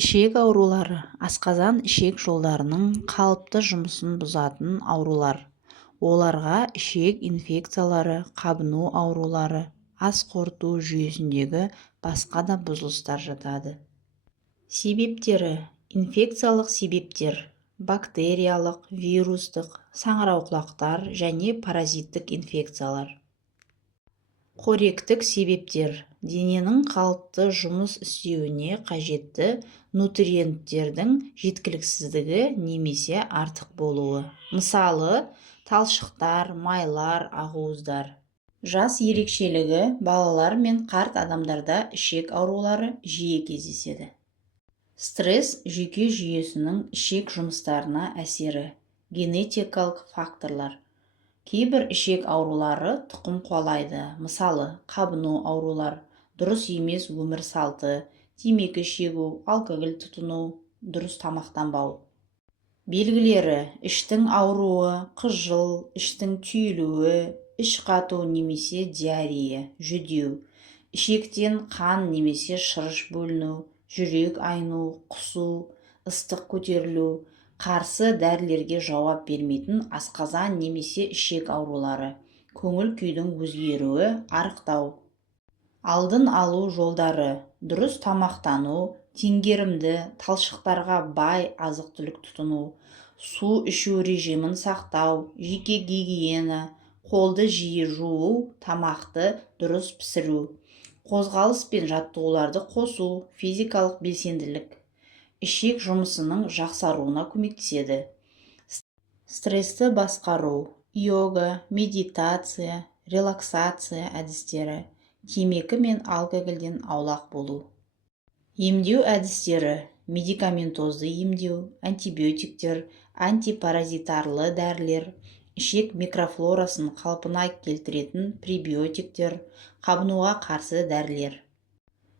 Ішек аурулары асқазан ішек жолдарының қалыпты жұмысын бұзатын аурулар. Оларға ішек инфекциялары, қабыну аурулары, ас қорыту жүйесіндегі басқа да бұзылыстар жатады. Себептері: инфекциялық себептер, бактериялық, вирустық, саңырауқұлақтар және паразиттік инфекциялар. Қоректік себептер: дененің қалыпты жұмыс істеуіне қажетті нутриенттердің жеткіліксіздігі немесе артық болуы. Мысалы, талшықтар, майлар, ақуыздар. Жас ерекшелігі: балалар мен қарт адамдарда ішек аурулары жиі кездеседі. Стресс жүйке жүйесінің ішек жұмыстарына әсері. Генетикалық факторлар. Кейбір ішек аурулары тұқым қуалайды. Мысалы, қабыну аурулар, дұрыс емес өмір салты, темекі шегу, алкоголь тұтыну, дұрыс тамақтанбау. Белгілері: іштің ауруы, қыжыл, іштің түйілуі, іш қату немесе диарея, жүдеу, ішектен қан немесе шырыш бөліну, жүрек айну, құсу, ыстық көтерілу, қарсы дәрілерге жауап бермейтін асқазан немесе ішек аурулары, көңіл күйдің өзгеруі, арықтау. Алдын алу жолдары: дұрыс тамақтану, теңгерімді, талшықтарға бай азық-түлік тұтыну, су ішу режимін сақтау, жеке гигиена, қолды жиі жуу, тамақты дұрыс пісіру, қозғалыс пен жаттығуларды қосу, физикалық белсенділік ішек жұмысының жақсаруына көмектеседі. Стрессті басқару: йога, медитация, релаксация әдістері, темекі мен алкогольден аулақ болу. Емдеу әдістері: медикаментозды емдеу, антибиотиктер, антипаразитарлы дәрілер, ішек микрофлорасын қалпына келтіретін пребиотиктер, қабынуға қарсы дәрілер.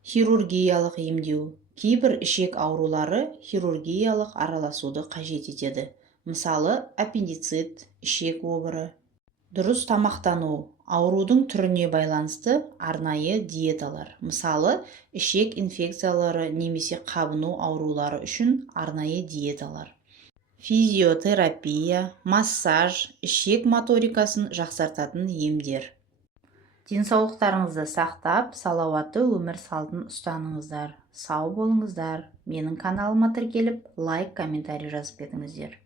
Хирургиялық емдеу: кейбір ішек аурулары хирургиялық араласуды қажет етеді. Мысалы, аппендицит, ішек обыры. Дұрыс тамақтану: аурудың түріне байланысты арнайы диеталар. Мысалы, ішек инфекциялары немесе қабыну аурулары үшін арнайы диеталар. Физиотерапия, массаж, ішек моторикасын жақсартатын емдер. Денсаулықтарыңызды сақтап, салауатты өмір салтын ұстаныңыздар. Сау болыңыздар. Менің каналыма тіркеліп, лайк, комментарий жазып кетіңіздер.